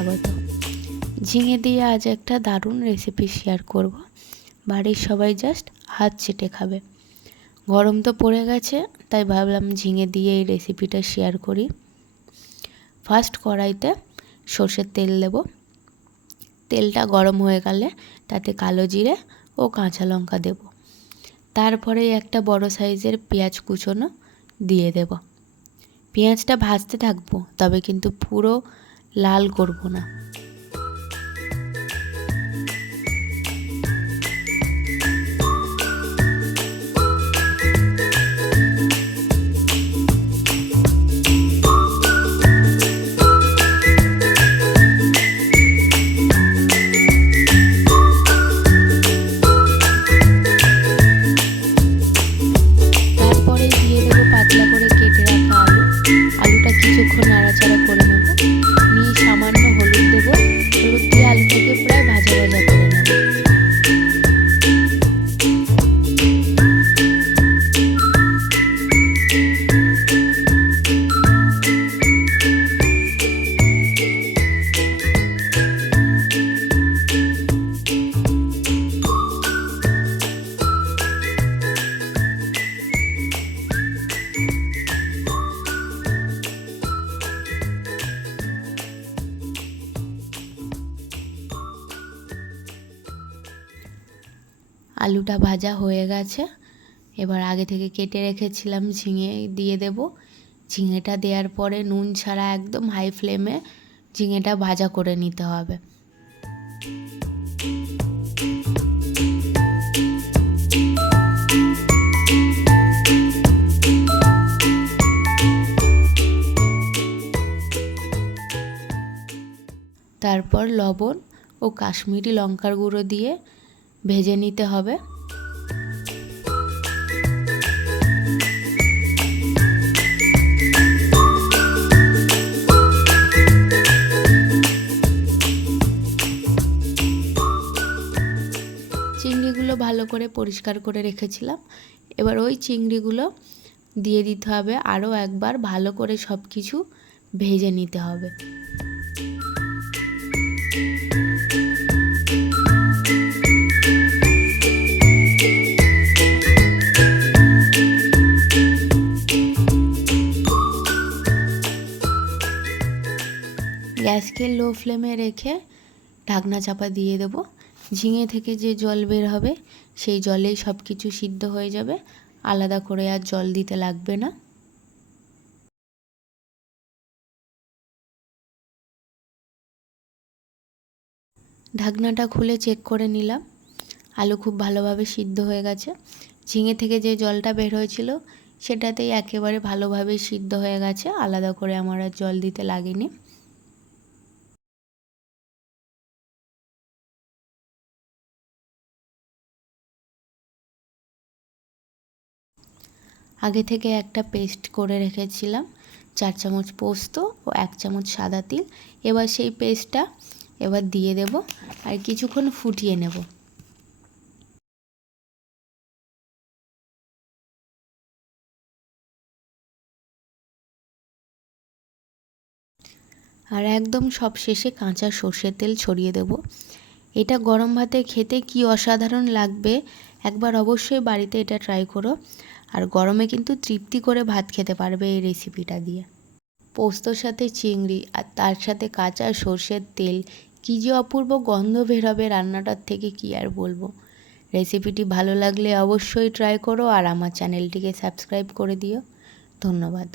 স্বাগত। ঝিঙে দিয়ে আজ একটা দারুণ রেসিপি শেয়ার করব। বাড়ির সবাই জাস্ট হাত চেটে খাবে। গরম তো পড়ে গেছে, তাই ভাবলাম ঝিঙে দিয়ে এই রেসিপিটা শেয়ার করি। ফার্স্ট কড়াইতে সর্ষের তেল দেব। তেলটা গরম হয়ে গেলে তাতে কালো জিরে ও কাঁচা লঙ্কা দেব। তারপরে একটা বড় সাইজের পেঁয়াজ কুচোনো দিয়ে দেব। পেঁয়াজটা ভাজতে থাকবো, তবে কিন্তু পুরো লাল করব না। তারপরে দিয়ে দেবো পাতলা করে কেটে রাখা আলু। আলুটা কিছুক্ষণ নাড়াচাড়া করে নেব। নিয়ে সামান্য হলুদ দেবো। হলুদ দিয়ে আলুটাকে প্রায় ভাজা ভাজা করে নেব। আলুটা ভাজা হয়ে গেছে। এবার আগে থেকে কেটে রেখেছিলাম ঝিঙে দিয়ে দেব। ঝিঙেটা দেওয়ার পরে নুন ছাড়া একদম হাই ফ্লেমে ঝিঙেটা ভাজা করে নিতে হবে। তারপর লবণ ও কাশ্মীরি লঙ্কার গুঁড়ো দিয়ে ভেজে নিতে হবে। চিংড়িগুলো ভালো করে পরিষ্কার করে রেখেছিলাম। এবার ওই চিংড়িগুলো দিয়ে দিতে হবে। আরও একবার ভালো করে সব কিছু ভেজে নিতে হবে। গ্যাসকে লো ফ্লেমে রেখে ঢাকনা চাপা দিয়ে দেব। ঝিঙে থেকে যে জল বের হবে সেই জলেই সব কিছু সিদ্ধ হয়ে যাবে। আলাদা করে আর জল দিতে লাগবে না। ঢাকনাটা খুলে চেক করে নিলাম। আলু খুব ভালোভাবে সিদ্ধ হয়ে গেছে। ঝিঙে থেকে যে জলটা বের হয়েছিল সেটাতেই একেবারে ভালোভাবে সিদ্ধ হয়ে গেছে। আলাদা করে আমার আর জল দিতে লাগেনি। আগে থেকে একটা পেস্ট করে রেখেছিলাম, 4 চামচ পোস্ত ও 1 চামচ সাদা তিল। এবার সেই পেস্টটা এবার দিয়ে দেব আর কিছুক্ষণ ফুটিয়ে নেব। আর একদম সব শেষে কাঁচা সর্ষের তেল ছড়িয়ে দেব। এটা গরম ভাতে খেতে কি অসাধারণ লাগবে, একবার অবশ্যই বাড়িতে এটা ট্রাই করো। আর গরমে কিন্তু তৃপ্তি করে ভাত খেতে পারবে এই রেসিপিটা দিয়ে। পোস্তর সাথে চিংড়ি আর তার সাথে কাঁচা সর্ষের তেল, কী যে অপূর্ব গন্ধ বের হবে রান্নাটার থেকে, কি আর বলবো। রেসিপিটি ভালো লাগলে অবশ্যই ট্রাই করো আর আমার চ্যানেলটিকে সাবস্ক্রাইব করে দিও। ধন্যবাদ।